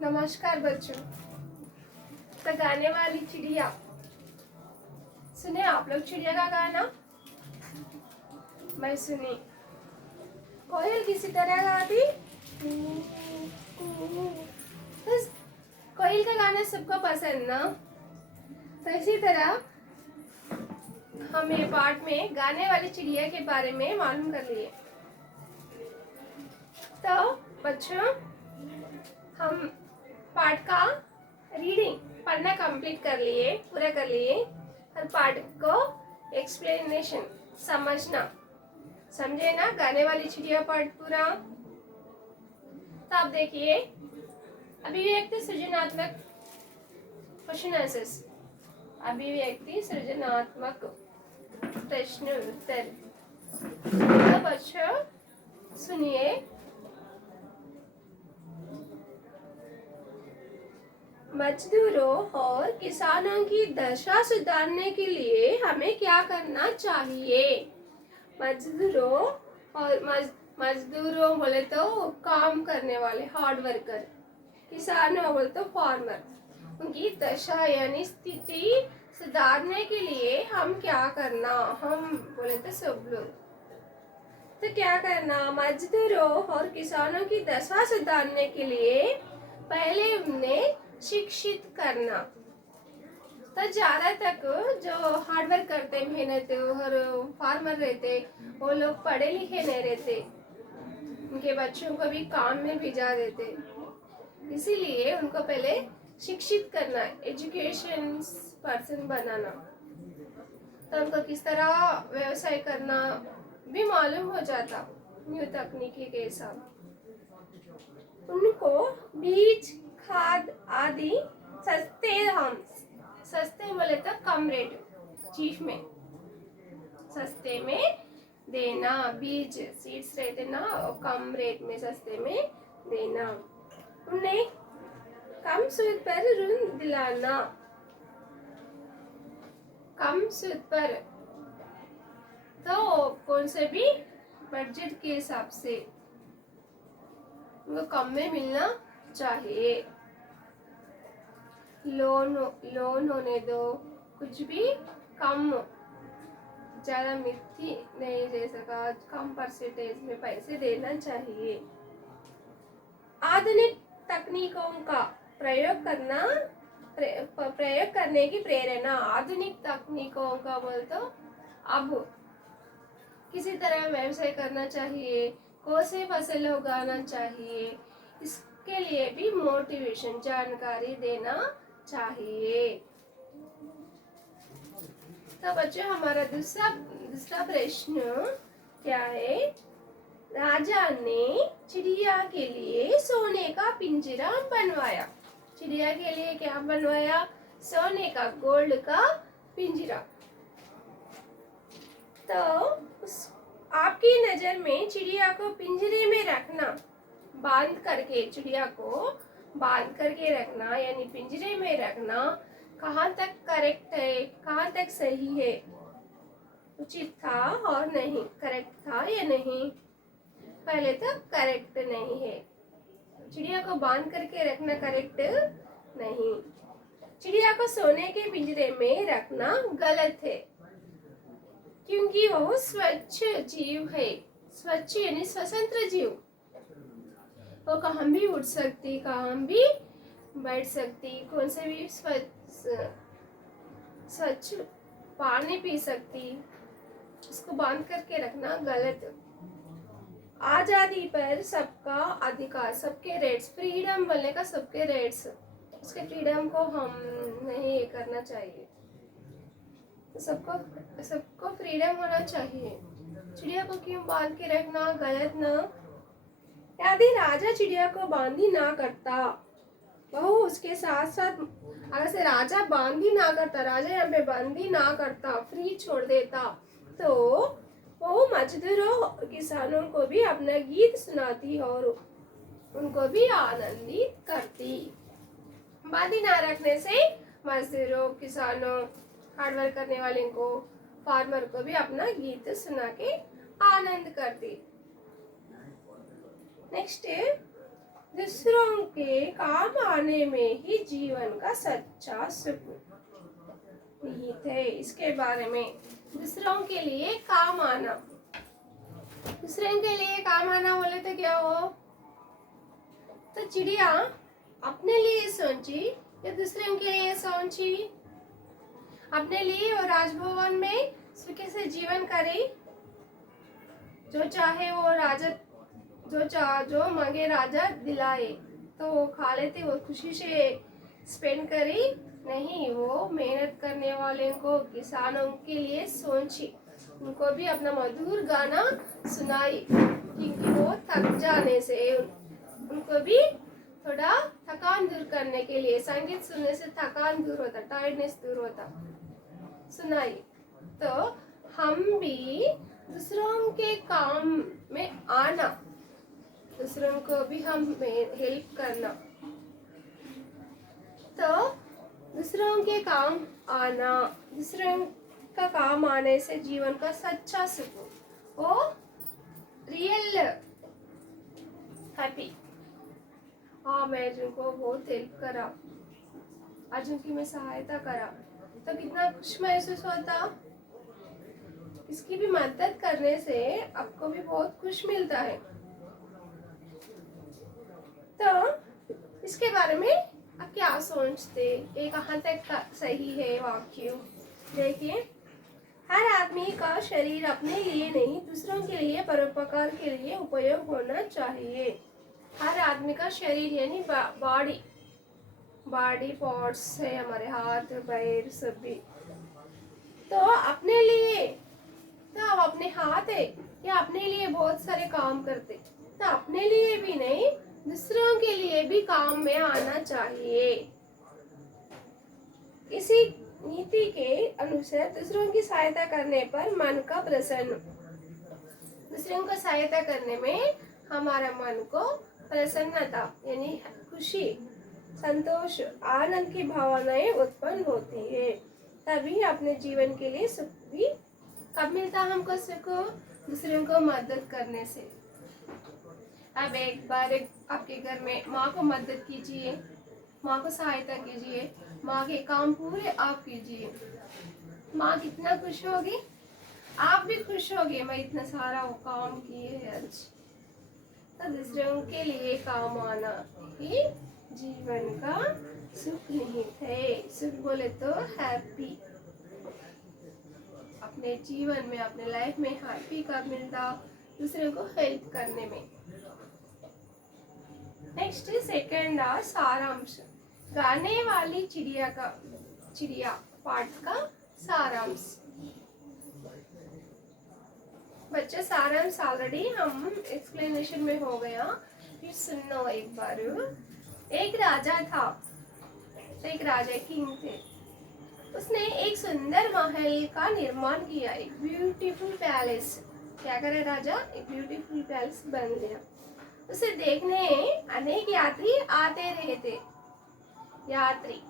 नमस्कार बच्चों। तो गाने वाली चिड़िया सुने आप लोग चिड़िया का गाना? मैं सुनी। कोयल किसी तरह गाती कू, कू। बस कोयल का गाना सबको पसंद ना। तो इसी तरह हम ये पार्ट में गाने वाली चिड़िया के बारे में मालूम कर लिए। तो बच्चों, हम पार्ट का रीडिंग पढ़ना कंप्लीट कर लिए, पूरा कर लिए। हर पार्ट को एक्सप्लेनेशन समझना, समझे ना गाने वाली चिड़िया पार्ट पूरा। तो आप देखिए, अभिव्यक्ति सृजनात्मक क्वेश्चन आंसर्स, अभिव्यक्ति सृजनात्मक प्रश्न उत्तर। तो बच्चों सुनिए, मजदूरों और किसानों की दशा सुधारने के लिए हमें क्या करना चाहिए? मजदूरों और मजदूरों बोले तो काम करने वाले हार्ड वर्कर, किसानों बोले तो फार्मर, उनकी दशा यानी स्थिति सुधारने के लिए हम क्या करना? हम बोले तो सब लोग। तो क्या करना? मजदूरों और किसानों की दशा सुधारने के लिए पहले उन्हें शिक्षित करना। तो ज्यादा तक जो हार्ड वर्क करते, मेहनत और फार्मर रहते, वो लोग पढ़े लिखे नहीं रहते, उनके बच्चों को भी काम में भिजा देते। इसीलिए उनको पहले शिक्षित करना, एजुकेशन पर्सन बनाना। तो उनको किस तरह व्यवसाय करना भी मालूम हो जाता न्यू तकनीकी के साथ। उनको बीज, खाद आदि सस्ते बोले तो कम रेट चीफ में, सस्ते में देना। बीज सीड्स रहते ना, कम रेट में सस्ते में देना। उन्हें कम सूद पर ऋण दिलाना, कम सूद पर। तो कौन से भी बजट के हिसाब से वो कम में मिलना चाहिए। लोन होने दो, कुछ भी कम, ज्यादा मिथ्या नहीं दे सका, कम परसेंटेज में पैसे देना चाहिए। आधुनिक तकनीकों का प्रयोग करने की प्रेरणा। आधुनिक तकनीकों का बोल तो अब किसी तरह व्यवसाय करना चाहिए, कौन से फसल उगाना चाहिए, इसके लिए भी मोटिवेशन, जानकारी देना चाहिए। तो बच्चों, हमारा दूसरा प्रश्न क्या है? राजा ने चिड़िया के लिए सोने का पिंजरा बनवाया। चिड़िया के लिए क्या बनवाया? सोने का, गोल्ड का पिंजरा। तो आपकी नजर में चिड़िया को पिंजरे में रखना, बांध करके, चिड़िया को बांध करके रखना यानी पिंजरे में रखना, कहाँ तक करेक्ट है, कहाँ तक सही है, उचित था और नहीं, करेक्ट था या नहीं? पहले तो करेक्ट नहीं है, चिड़िया को बांध करके रखना करेक्ट नहीं। चिड़िया को सोने के पिंजरे में रखना गलत है, क्योंकि वो स्वच्छ जीव है। स्वच्छ यानी स्वतंत्र जीव, वो कहाँ भी उड़ सकती, कहाँ भी बैठ सकती, कौन से भी स्वच्छ पानी पी सकती। उसको बांध करके रखना गलत। आजादी पर सबका अधिकार, सबके राइट्स, फ्रीडम बोलने का सबके राइट्स, उसके फ्रीडम को हम नहीं करना चाहिए। सबको फ्रीडम होना चाहिए। चिड़िया को क्यों बांध के रखना गलत ना? यदि राजा चिड़िया को बांधी ना करता, वो उसके साथ साथ, अगर से राजा बांधी ना करता, राजा यहाँ पे बंदी ना करता, फ्री छोड़ देता, तो वो मजदूरों, किसानों को भी अपना गीत सुनाती और उनको भी आनंदित करती। बांधी ना रखने से मजदूरों, किसानों, हार्डवर्क करने वाले को, फार्मर को भी अपना गीत सुना के आनंद करती। नेक्स्ट, दूसरों के काम आने में ही जीवन का सच्चा सुख निहित है। इसके बारे में दूसरों के लिए काम आना, दूसरों के लिए काम आना बोले तो क्या हो? तो चिड़िया अपने लिए सोची या दूसरों के लिए सोची? अपने लिए और राजभवन में सुखी से जीवन करे, जो चाहे वो राजा, जो मांगे राजा दिलाए, तो वो खा लेते, वो खुशी से स्पेंड करी। नहीं, वो मेहनत करने वाले को, किसानों के लिए सोची, उनको भी अपना मधुर गाना सुनाई, क्योंकि वो थक जाने से उनको भी थोड़ा थकान दूर करने के लिए, संगीत सुनने से थकान दूर होता, टायर्डनेस दूर होता, सुनाई। तो हम भी दूसरों के काम में आना, दूसरों को भी हम हेल्प करना, तो दूसरों के काम आना, दूसरों का काम आने से जीवन का सच्चा सुख, वो रियल हैप्पी। हाँ, मैं जिनको बहुत हेल्प करा, आज उनकी मैं सहायता करा, तो कितना खुश महसूस होता। इसकी भी मदद करने से आपको भी बहुत खुश मिलता है। तो इसके बारे में आप क्या सोचते? ये कहाँ तक सही है वाक्य? देखिए, हर आदमी का शरीर अपने लिए नहीं, दूसरों के लिए, परोपकार के लिए उपयोग होना चाहिए। हर आदमी का शरीर यानी बॉडी पार्ट्स है हमारे, हाथ पैर सभी, तो अपने लिए, तो अब अपने हाथ है या अपने लिए बहुत सारे काम करते, तो अपने लिए भी नहीं, दूसरों के लिए भी काम में आना चाहिए। इसी नीति के अनुसार दूसरों की सहायता करने पर मन का प्रसन्न, दूसरों को सहायता करने में हमारा मन को प्रसन्नता यानी खुशी, संतोष, आनंद की भावनाएं उत्पन्न होती है। तभी अपने जीवन के लिए सुख भी कब मिलता हमको? सुख दूसरों को मदद करने से। अब एक बार आपके घर में माँ को मदद कीजिए, माँ को सहायता कीजिए, माँ के काम पूरे आप कीजिए, माँ कितना खुश होगी, आप भी खुश होगे, मैं इतना सारा वो काम किए है आज। तो दूसरों के लिए काम आना ही जीवन का सुख निहित है। सुख बोले तो हैप्पी, अपने जीवन में, अपने लाइफ में हैप्पी कब मिलता? दूसरों को हेल्प करने में। नेक्स्ट सेकंड सारांश, गाने वाली चिड़िया पाठ का सारांश। बच्चे सारांश ऑलरेडी हम एक्सप्लेनेशन में हो गया, फिर सुनो एक बार। एक राजा था, तो एक राजा किंग थे, उसने एक सुंदर महल का निर्माण किया, एक ब्यूटीफुल पैलेस। क्या करे राजा? एक ब्यूटीफुल पैलेस बन गया। उसे देखने अनेक यात्री आते रहते, यात्री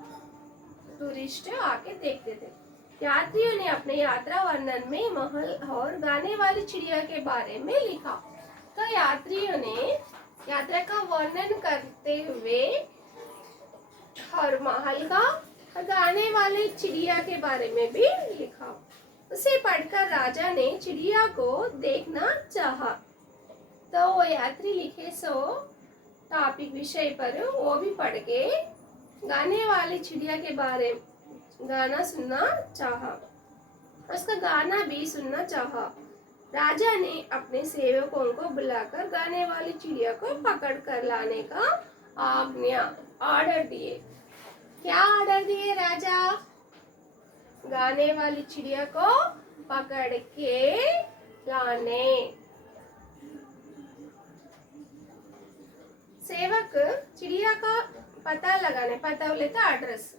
टूरिस्ट आके देखते थे। यात्रियों ने अपने यात्रा वर्णन में महल और गाने वाली चिड़िया के बारे में लिखा। तो यात्रियों ने यात्रा का वर्णन करते हुए और महल का और गाने वाली चिड़िया के बारे में भी लिखा। उसे पढ़कर राजा ने चिड़िया को देखना चाहा। तो वो यात्री लिखे सो टॉपिक विषय पर वो भी पढ़ के गाने वाली चिड़िया के बारे में गाना सुनना चाहा, उसका गाना भी सुनना चाहा। राजा ने अपने सेवकों को बुलाकर गाने वाली चिड़िया को पकड़ कर लाने का आज्ञा, ऑर्डर दिए। क्या ऑर्डर दिए राजा? गाने वाली चिड़िया को पकड़ के लाने। सेवक चिड़िया का पता लगाने, पता बोले तो एड्रेस,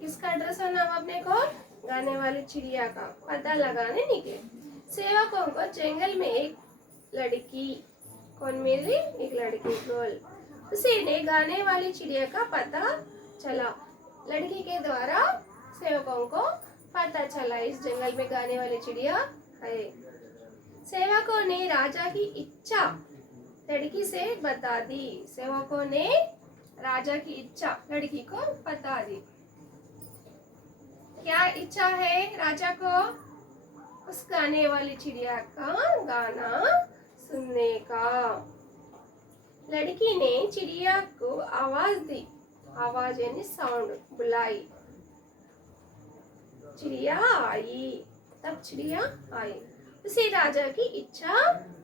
किसका एड्रेस होना अपने को? गाने वाली चिड़िया का पता लगाने निकले। सेवकों को जंगल में एक लड़की, कौन मिली? एक लड़की, गर्ल, उसे ने गाने वाली चिड़िया का पता चला। लड़की के द्वारा सेवकों को पता चला इस जंगल में गाने वाली चिड़िया है। सेवकों ने राजा की इच्छा लड़की से बता दी। सेवकों ने राजा की इच्छा लड़की को बता दी। क्या इच्छा है राजा को? उस गाने वाली चिड़िया का गाना सुनने का। लड़की ने चिड़िया को आवाज दी। आवाज यानी साउंड, बुलाई। चिड़िया आई। तब चिड़िया आई। उसे राजा की इच्छा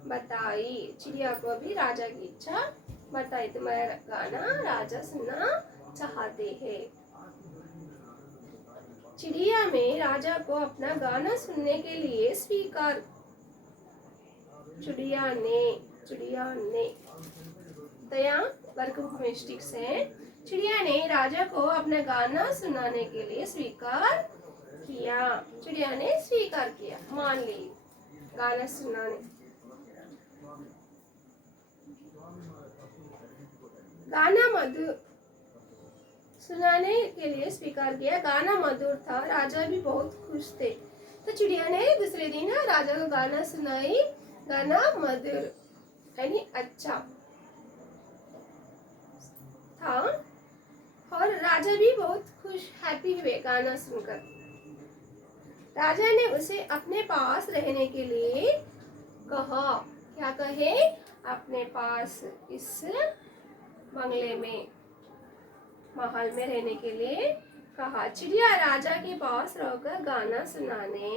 बताई। चिड़िया को भी राजा की इच्छा बताई, तुम्हारा गाना राजा सुनना चाहते हैं। चिड़िया में राजा को अपना गाना सुनने के लिए स्वीकार। चिड़िया ने दया वर्ग में स्टिक्स है। चिड़िया ने राजा को अपना गाना सुनाने के लिए स्वीकार किया। चिड़िया ने स्वीकार किया, मान ली गाना सुनाने। गाना मधुर सुनाने के लिए स्वीकार किया। गाना मधुर था, राजा भी बहुत खुश थे। तो चिड़िया ने दूसरे दिन राजा को गाना सुनाई। गाना मधुर यानी अच्छा था और राजा भी बहुत खुश, हैप्पी हुए गाना सुनकर। राजा ने उसे अपने पास रहने के लिए कहा। क्या कहे? अपने पास इस बंगले में, महल में रहने के लिए कहा। चिड़िया राजा के पास रहकर गाना सुनाने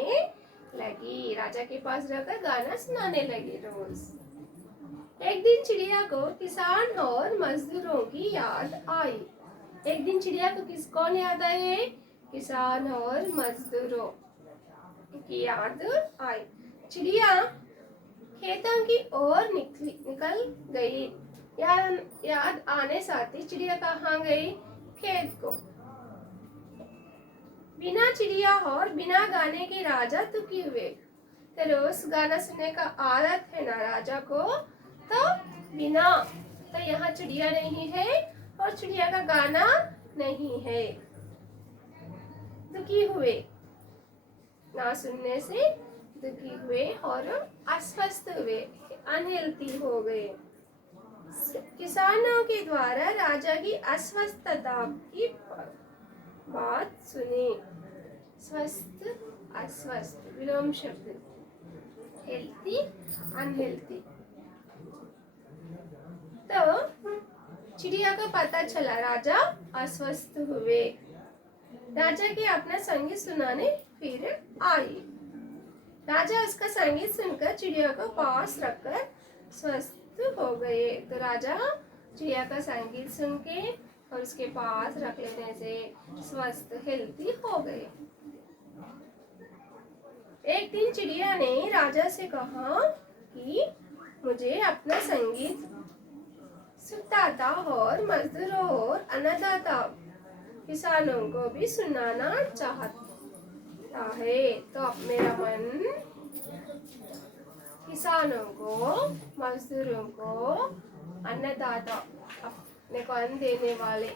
लगी। राजा के पास रहकर गाना सुनाने लगी रोज। एक दिन चिड़िया को किसान और मजदूरों की याद आई। एक दिन चिड़िया को कौन याद आए? किसान और मजदूरों की याद आई। चिड़िया खेतों की ओर निकल गई। याद आने साथ ही चिड़िया कहाँ गई? खेत को। बिना चिड़िया और बिना गाने के राजा दुखी हुए। तो रोज गाना सुनने का आदत है ना राजा को, तो बिना, तो यहाँ चिड़िया नहीं है और चिड़िया का गाना नहीं है। दुखी हुए, ना सुनने से दुखी हुए और अस्वस्थ हुए, अनहेल्थी हो गए। किसानों के द्वारा राजा की अस्वस्थता की बात सुनी। स्वस्थ, अस्वस्थ, विलोम शब्द, हेल्थी, अनहेल्थी। तो चिड़िया को पता चला राजा अस्वस्थ हुए। राजा के अपना संगीत सुनाने फिर आई। राजा उसका संगीत सुनकर चिड़िया को पास रखकर स्वस्थ हो गए। तो राजा चिड़िया का संगीत सुन के और उसके पास रख लेने से स्वस्थ, हेल्थी हो गए। एक दिन चिड़िया ने राजा से कहा कि मुझे अपना संगीत सुखदाता और मजदूरों और अन्नदाता किसानों को भी सुनाना चाहता है। तो अब मेरा मन किसानों को, मजदूरों को, अन्नदाता, अपने को अन्न देने वाले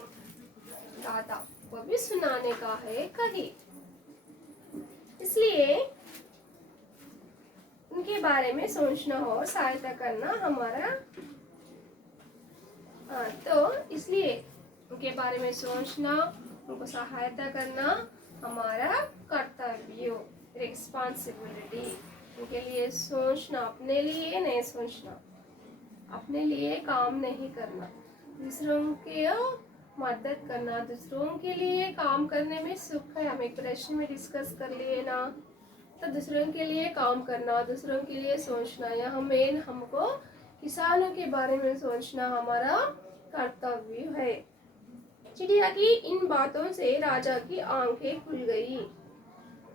दाता को भी सुनाने का है कहीं। इसलिए उनके बारे में सोचना और सहायता करना हमारा, तो इसलिए उनके बारे में सोचना, उनको सहायता करना हमारा कर्तव्य, रिस्पॉन्सिबिलिटी। उनके लिए सोचना, अपने लिए नहीं सोचना, अपने लिए काम नहीं करना, दूसरों के मदद करना। दूसरों के लिए काम करने में सुख है, हम एक प्रश्न में डिस्कस कर लिए ना। तो दूसरों के लिए काम करना, दूसरों के लिए सोचना, यहाँ मेन हमको किसानों के बारे में सोचना हमारा कर्तव्य है। चिड़िया की इन बातों से राजा की आंखें खुल गई।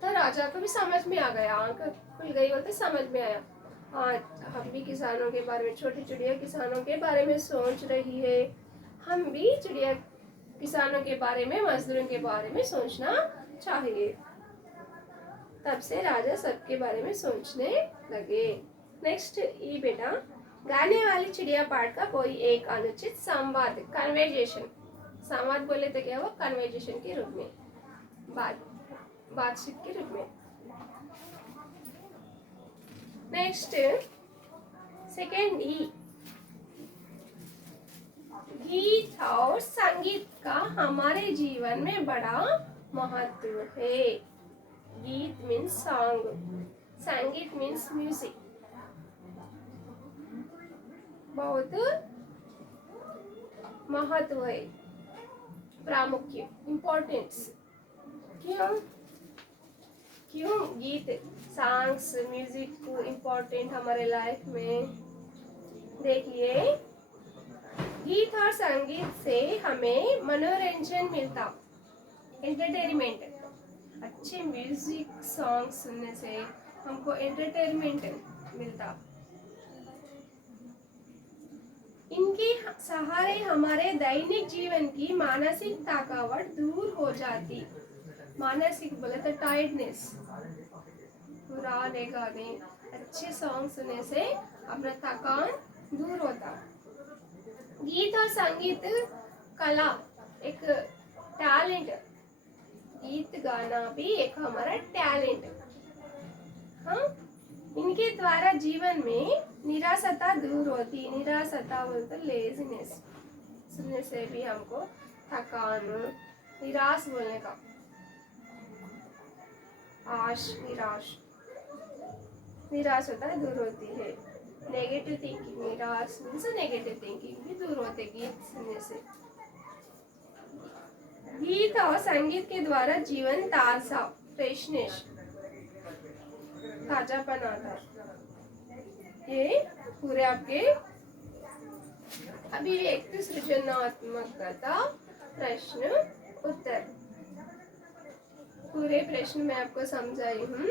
तो राजा को भी समझ में आ गया, आंख खुल गई बोलते समझ में आया। हाँ, हम भी किसानों के बारे में, छोटी चिड़िया किसानों के बारे में सोच रही है। हम भी चिड़िया किसानों के बारे में, मजदूरों के बारे में सोचना चाहिए। तब से राजा सबके बारे में सोचने लगे। नेक्स्ट ये बेटा, गाने वाली चिड़िया पाठ का कोई एक अनुचित संवाद, कन्वर्जेशन। संवाद बोले तो क्या, वो कन्वर्जेशन के रूप में, बातचीत के रूप में। नेक्स्ट सेकेंड ई, गीत और संगीत का हमारे जीवन में बड़ा महत्व है। गीत मीन्स सॉन्ग, संगीत मीन्स म्यूजिक। बहुत महत्व है, प्रामुख्य, इम्पोर्टेंस। क्यों क्यों गीत, सॉन्ग्स, म्यूजिक इम्पोर्टेंट हमारे लाइफ में? देखिए, गीत और संगीत से हमें मनोरंजन मिलता, एंटरटेनमेंट। अच्छे म्यूजिक सॉन्ग सुनने से हमको एंटरटेनमेंट मिलता। इनके सहारे हमारे दैनिक जीवन की मानसिक थकावट दूर हो जाती। मानसिक बोले तो टायर्डनेस, पुराने गाने, अच्छे सॉन्ग सुनने से अपना थकान दूर होता। गीत और संगीत कला एक टैलेंट, गीत गाना भी एक हमारा टैलेंट। हाँ, इनके द्वारा जीवन में निराशता दूर होती। निराशता बोलते लेजीनेस, सुनने से भी हमको थकान, निराश बोलने का, निराशता दूर होती है। नेगेटिव थिंकिंग, निराश मीन्स नेगेटिव थिंकिंग भी दूर होते गीत सुनने से। गीत और संगीत के द्वारा जीवन ताजा, फ्रेशनेस, ताजापन आता है। ये पूरे आपके अभिव्यक्ति, सृजनात्मकता, प्रश्न उत्तर, पूरे प्रश्न मैं आपको समझाई हूँ,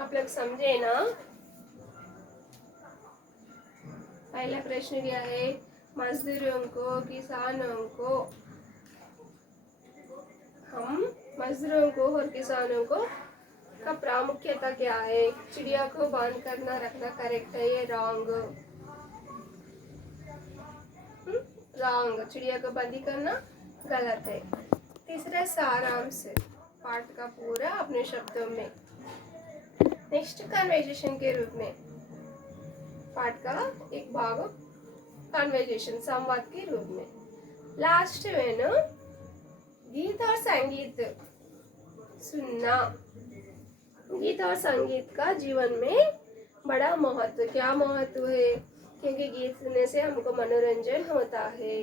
आप लोग समझे ना? पहला प्रश्न क्या है? मजदूरों को, किसानों को, हम मजदूरों को और किसानों को का प्रामुख्यता क्या है? चिड़िया को बांध करना रखना करेक्ट है, ये रॉन्ग। रॉन्ग, चिड़िया को बंदी करना गलत है। तीसरा सारांश, पाठ का पूरा अपने शब्दों में। नेक्स्ट कन्वर्सेशन के रूप में, पाठ का एक भाग कन्वर्सेशन, संवाद के रूप में। लास्ट में ना गीत और संगीत सुनना। गीत और संगीत का जीवन में बड़ा महत्व, क्या महत्व है? क्योंकि गीत सुनने से हमको मनोरंजन होता है,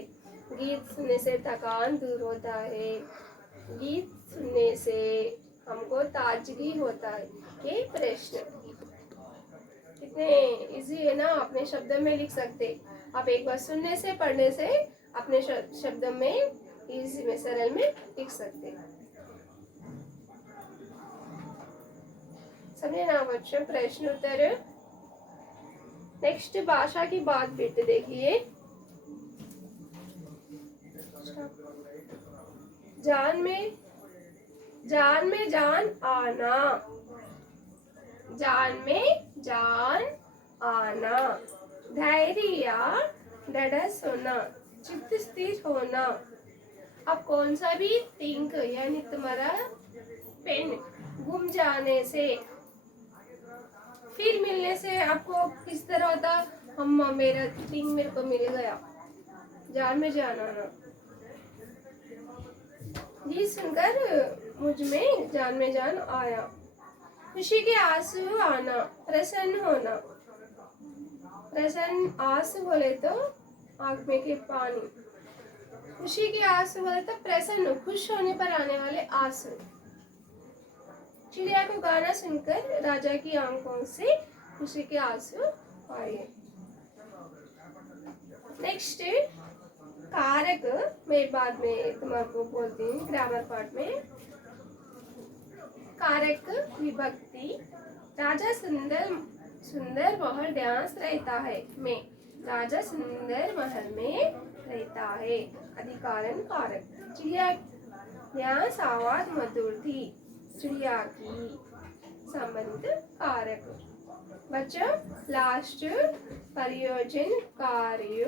गीत सुनने से थकान दूर होता है, गीत सुनने से हमको ताजगी होता है। ये प्रश्न कितने इजी है ना, अपने शब्दों में लिख सकते। आप एक बार सुनने से, पढ़ने से अपने शब्दों में इजी में, सरल में लिख सकते। समझे ना बच्चों? प्रश्न उत्तर। नेक्स्ट भाषा की बात बेटे देखिए। जान में जान आना, जान में जान आना, धैर्य या ढढ़स होना, चित्त स्थिर होना। अब कौन सा भी थिंक यानी तुम्हारा पेन गुम जाने से, फिर मिलने से आपको किस तरह होता? हम मेरा थिंग मेरे को मिल गया, जान में जान आना। ये सुनकर मुझ में जान आया। खुशी के आंसू आना, प्रसन्न होना। प्रसन्न आंसू बोले तो आंख में के पानी, खुशी के आंसू बोले तो प्रसन्न, खुश होने पर आने वाले आंसू। चिड़िया को गाना सुनकर राजा की आंखों से खुशी के आंसू आए। नेक्स्ट कारक, मैं बाद में तुम्हारे बोलती हूँ ग्रामर पार्ट में। कारक विभक्ति, राजा सुंदर महल डांस रहता है में, राजा सुंदर महल में रहता है। अधिकारण कारक, चिड़िया डांस आवाज मधुर थी, चिड़िया की। संबंध कारक। बच्चों लास्ट प्रयोजन कार्य,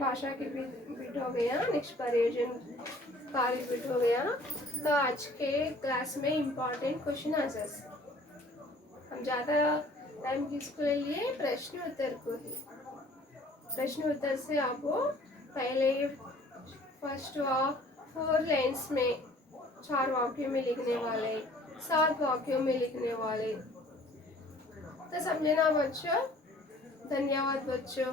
भाषा के बिट हो गया, नेक्स्ट प्रयोजन कार्य बिट हो गया। तो आज के क्लास में इम्पोर्टेंट क्वेश्चन आंसर्स, हम ज़्यादा टाइम किसको ले लिए? प्रश्न उत्तर को ही। प्रश्न उत्तर से आपको पहले फर्स्ट वाक 4 लाइन्स में 4 वाक्यों में लिखने वाले, 7 वाक्यों में लिखने वाले। तो समझे ना बच्चों? धन्यवाद बच्चों।